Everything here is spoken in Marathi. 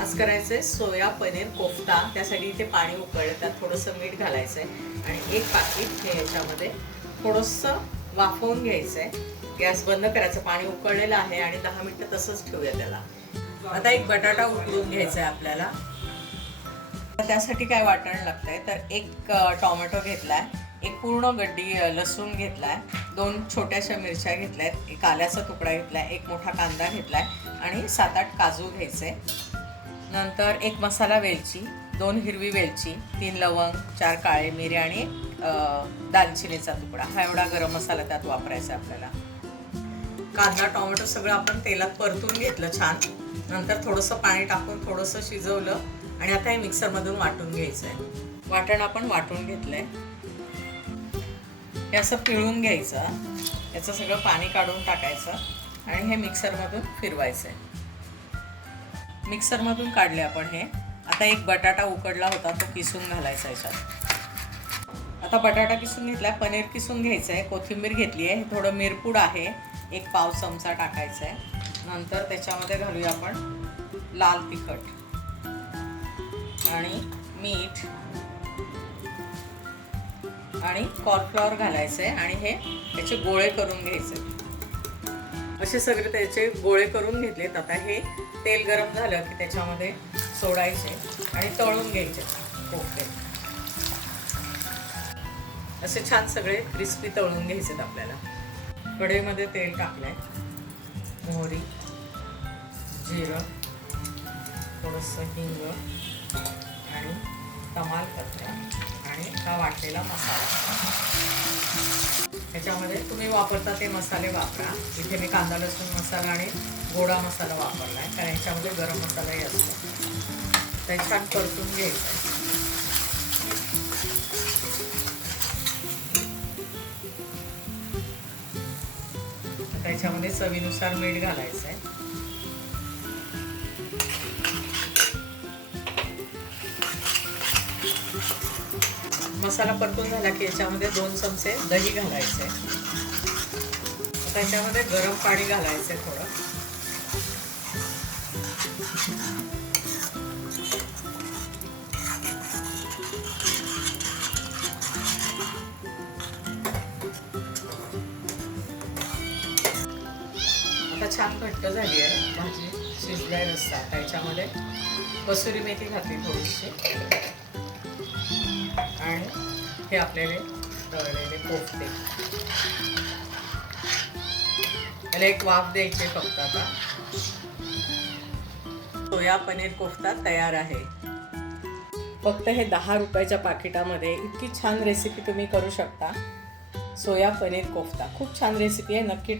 आज करायचंय सोया पनीर कोफ्ता। त्यासाठी इथे पाणी उकळलं, त्यात थोडंसं मीठ घालायचंय आणि एक पाकीट हे याच्यामध्ये थोडंसं वाफवून घ्यायचंय। गॅस बंद करायचं, पाणी उकळलेलं आहे आणि 10 मिनिटं तसंच ठेवूया त्याला। आता एक बटाटा उकळून घ्यायचा आहे आपल्याला। त्यासाठी काय वाटण लागतंय तर एक टोमॅटो घेतलाय, एक पूर्ण गड्डी लसूण घेतलाय, 2 छोट्याशा मिरच्या घेतल्यात, एक आल्याचा तुकडा घेतलाय, एक मोठा कांदा घेतलाय आणि 7-8 काजू घ्यायचे। नंतर एक मसाला वेलची, 2 हिरवी वेलची, 3 लवंग, 4 काळे मिरे आणि दालचिनीचा तुकडा। हा एवढा गरम मसाला त्यात वापरायचा आपल्याला। कांदा टोमॅटो सगळं आपण तेलात परतून घेतलं छान। नंतर थोडंसं पाणी टाकून थोडंसं शिजवलं आणि आता हे मिक्सरमधून वाटून घ्यायचं आहे। वाटण आपण वाटून घेतलंय, हे असं पिळून घ्यायचं, याचं सगळं पाणी काढून टाकायचं आणि हे मिक्सरमधून फिरवायचं आहे। मिक्सरमधून काढले आपण हे। आता एक बटाटा उकडला होता तो किसून घालायचा याच्यात। आता बटाटा किसून घेतला, पनीर किसून घ्यायचं आहे, कोथिंबीर घेतली आहे, थोडं मिरपूड आहे, एक पाव चमचा टाकायचा आहे। नंतर त्याच्यामध्ये घालूया आपण लाल तिखट आणि मीठ आणि कॉर्नफ्लॉवर घालायचं आहे आणि हे त्याचे गोळे करून घ्यायचे। असे सगळे त्याचे गोळे करून घेतलेत। आता हे तेल गरम झालं की त्याच्यामध्ये सोडायचे आणि तळून घ्यायचे कोफ्ते। असे छान सगळे क्रिस्पी तळून घ्यायचेत आपल्याला। कढईमध्ये तेल टाकलंय, मोहरी, जिरं, थोडंसं हिंग आणि तमालपत्र आणि हा वाटलेला मसाला। ह्याच्यामध्ये तुम्ही वापरता ते मसाले वापरा। इथे मी कांदा लसूण मसाला आणि गोडा मसाला वापरला आहे, कारण ह्याच्यामध्ये गरम मसालाही असतो। ते छान परतून घ्यायचं आहे। त्याच्यामध्ये चवीनुसार मीठ घालायचं आहे। मसाला परतून झाला की याच्यामध्ये 2 चमचे दही घालायचे। त्याच्यामध्ये गरम पाणी घालायचे थोडं। आता छान घट्ट झाली आहे भाजी, शिजलाय रस्सा। त्याच्यामध्ये कसुरी मेथी घातली थोडीशी आणि हे आपल्याला तळलेले कोफ्ते। याला एक वाफ द्यायची फक्त। आता सोया पनीर कोफ्ता तयार आहे। फक्त हे 10 रुपयाच्या पाकिटामध्ये इतकी छान रेसिपी तुम्ही करू शकता। सोया पनीर कोफ्ता खूप छान रेसिपी आहे, नक्की